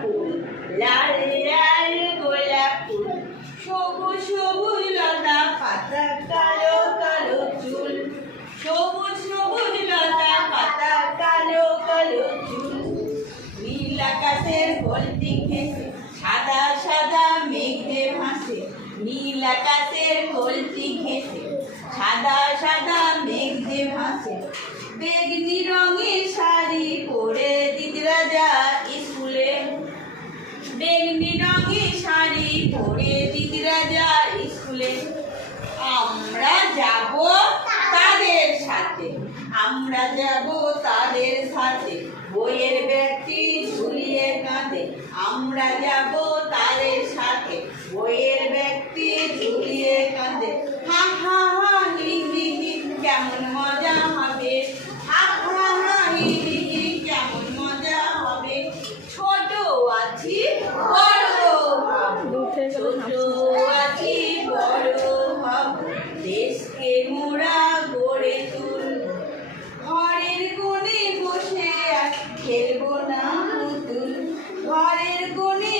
ফুল, লাল লাল গোলাপ ফুল, সবুজ সবুজ লতা পাতা, কালো কালো চুল, সবুজ সবুজ লতা পাতা, কালো কালো চুল। নীল আকাশের কলতি ঘেঁষে সাদা সাদা মেঘে ভাসে, নীল আকাশের কলতি ঘেঁষে সাদা সাদা মেঘে ভাসে। বেগনি রঙের শাড়ি পরে দিদিরা যায় স্কুলে, বেগনি রঙের শাড়ি পরে দিদিরা যায় স্কুলে। আমরা যাব তাদের সাথে, আমরা যাব তাদের সাথে, বইয়ের ব্যাগটি ঝুলিয়ে কাঁধে। আমরা যাব তাদের সাথে, বইয়ের ব্যাগটি ঝুলিয়ে কাঁধে। হা হা হা হি হি হি কেমন মজা হবে, হা হা হা হি হি হি কেমন মজা হবে। ছোট আছি বড় হব, ছোট আছি বড় হব, দেশকে মোরা গড়ে তুলব। ঘরের কোণে বসে আর খেলবো না পুতুল, ঘরের কোণে